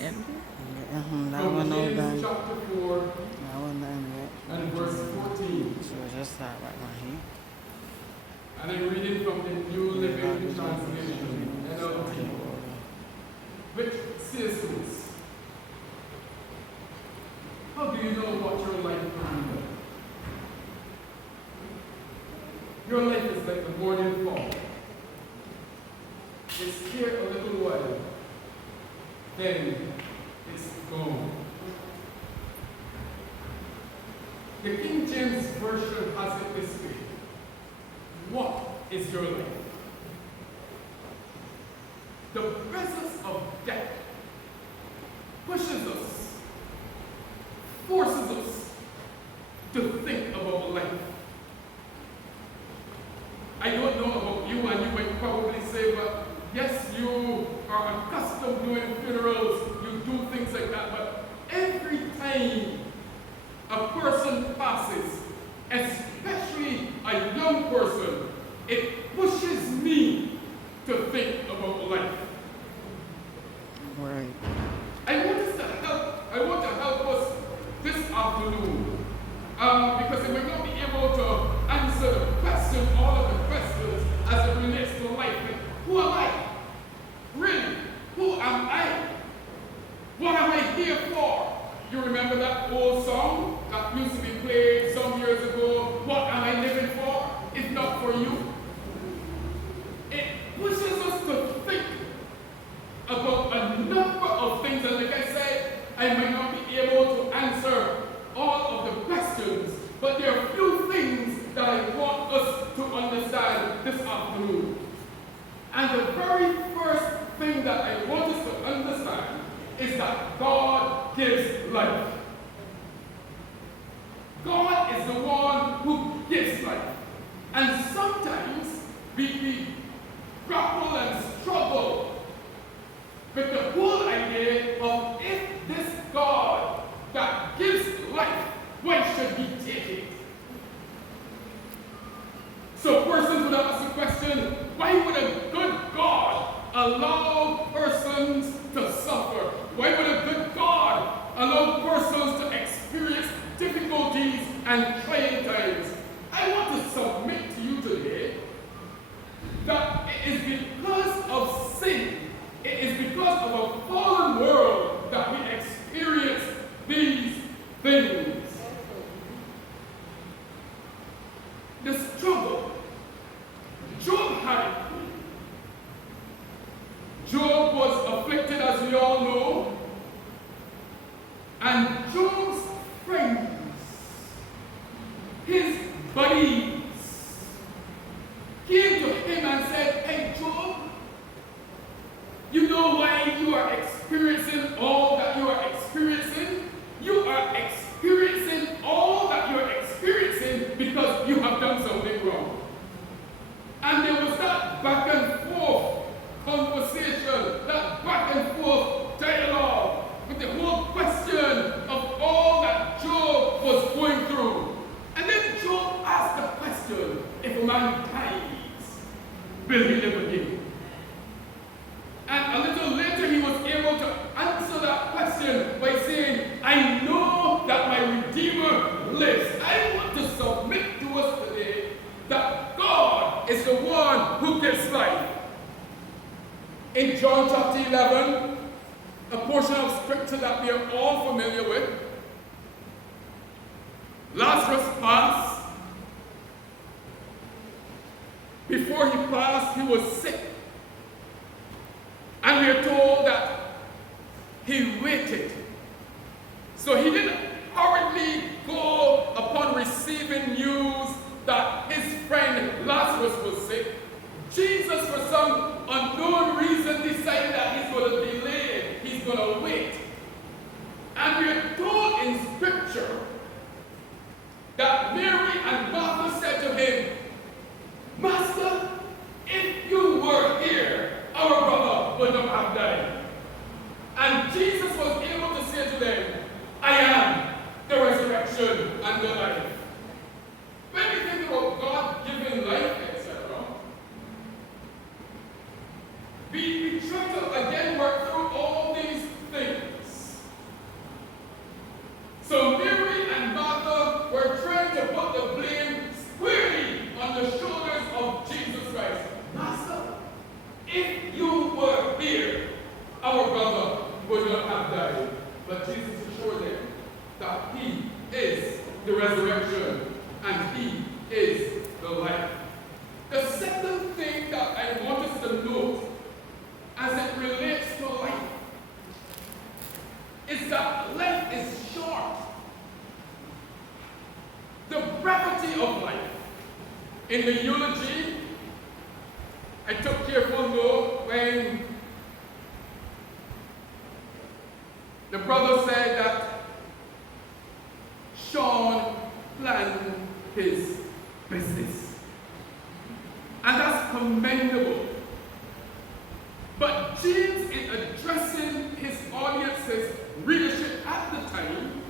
That from one no James done. chapter 4 That one done yet. and verse 14. So just start right now here. And I'm reading from the New Living Translation, NLT, which says this: how do you know what your life will be like? Your life is like the morning fall. It's here a little while, then it's gone. The King James Version has it this way: what is your life? The presence of death pushes us, forces us to think about life. I don't know about you, and you might probably say, but yes, you are accustomed to doing funerals, you do things like that, but every time a person passes, especially a young person, it pushes me to think about life. Right. I want to help us this afternoon, because we might not be able to answer the question, all of the questions as it relates to life. Like, who am I? Really? Who am I? What am I here for? You remember that old song that used to be played some years ago? What am I living for? If not for you. It pushes us to think about a number of things, and like I said, I might not be able to answer all of the questions, but there are a few things that I want us to understand this afternoon. And the very first thing that I want us to understand is that God gives life. God is the one who gives life. And sometimes we grapple and struggle with the whole idea of, if this God that gives life, why should he take it? So persons would ask the question, why would a good God allow persons to suffer? Why would a good God allow persons to experience difficulties and trying times? I want to submit to you today that it is because of sin, it is because of a fallen world that we experience these things. The struggle. Job had it. Job was afflicted, as we all know, and Job's friends, his buddies, came to him and said, hey Job, you know why you are experiencing all that you are experiencing? You are experiencing all that you are experiencing because you have done something wrong. And there was that back and forth conversation, that back and forth dialogue, with the whole question of all that Job was going through. And then Job asked the question, if a man dies, will he live again? And a little later he was able to answer that question by saying, I know that my Redeemer lives. I want to submit to us today that God is the one who gives life. In John chapter 11, a portion of scripture that we are all familiar with, Lazarus passed. Before he passed, he was sick. And we are told that he waited. So he didn't hurriedly go upon receiving news that his friend Lazarus was sick. Jesus, for some unknown reason, decided that he's going to delay it. He's going to wait. And we are told in scripture that Mary and Martha said to him, Master, if you were here, our brother would not have died. And Jesus was able to say to them, I am our brother would not have died. But Jesus assured them that he is the resurrection and he is the life. The second thing that I want us to note as it relates to life is that life is short. The brevity of life. In the eulogy, I took careful note when the brother said that Sean planned his business. And that's commendable. But James, in addressing his audience's readership at the time,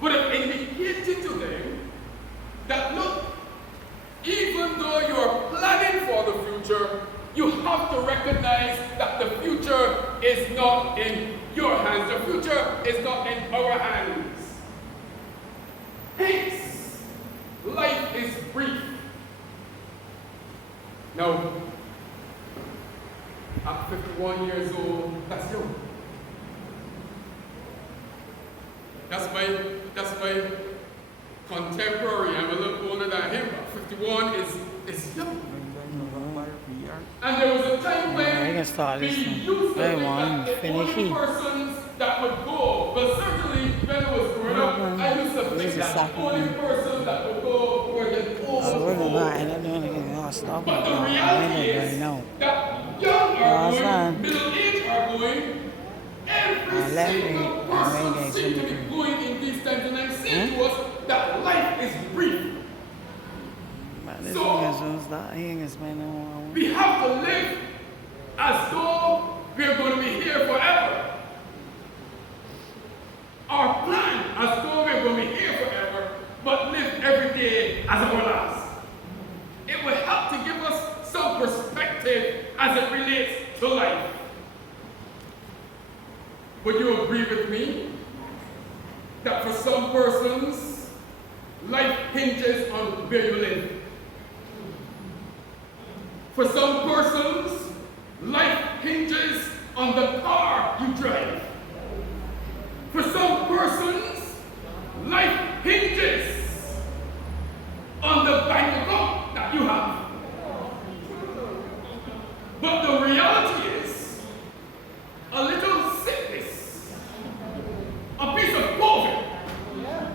would have indicated to them that, look, even though you're planning for the future, you have to recognize that the future is not in your hands. The future is not in our hands. Hence, life is brief. Now, at 51 years old, that's young. That's my contemporary. I'm a little older than him, but 51 is young. And there was a time when can start this we one. used to I think want that the finish only it. persons that would go, but certainly when I was growing up, I used to This think is that the second only one. persons that would go were the old We're folk. not, I don't know anything else. Stop But the it. reality I is know. that young Oh, are that's going, fine. middle age are going, every let me- single I person mean, seems to be it's- going in these times, and I'm saying to us that life is brief. But this So- thing is just that he ain't spending one. We have to live as though we're going to be here forever. Our plan as though we're going to be here forever, but live every day as our last. It will help to give us some perspective as it relates to life. Would you agree with me that for some persons, life hinges on where you live? For some persons, life hinges on the car you drive. For some persons, life hinges on the bank account that you have. But the reality is, a little sickness, a piece of COVID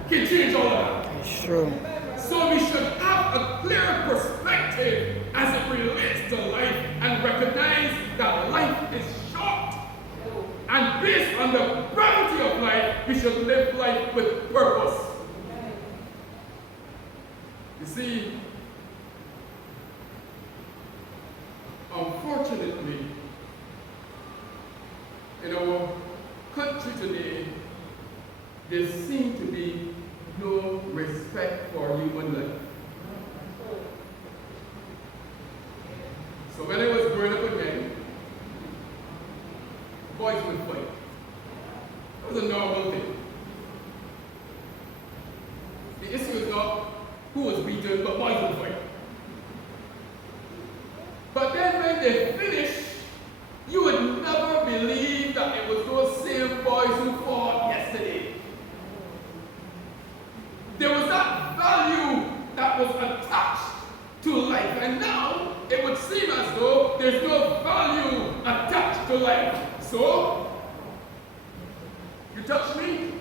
can change all of that. It's true. So we should have a clear perspective as it relates to life and recognize that life is short. And based on the brevity of life, we should live life with purpose. You see, unfortunately, in our country today, there seems to be no respect for human life. So when I was growing up again, boys would fight. It was a normal thing. The issue is not who was beaten, but boys would fight. But then when they finished, you would never believe that it was those same boys who fought yesterday. There was that value that was attached to life, and now it would seem as though there's no value attached to life. So, you touch me,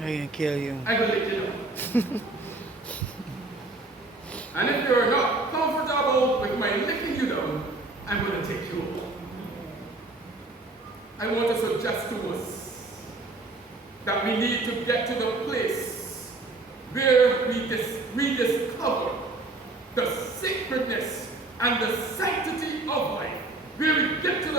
I can kill you. I will let you know. And if you're not comfortable with my licking you down, I'm going to take you home. I want to suggest to us that we need to get to the place where we rediscover the sacredness and the sanctity of life, where we get to the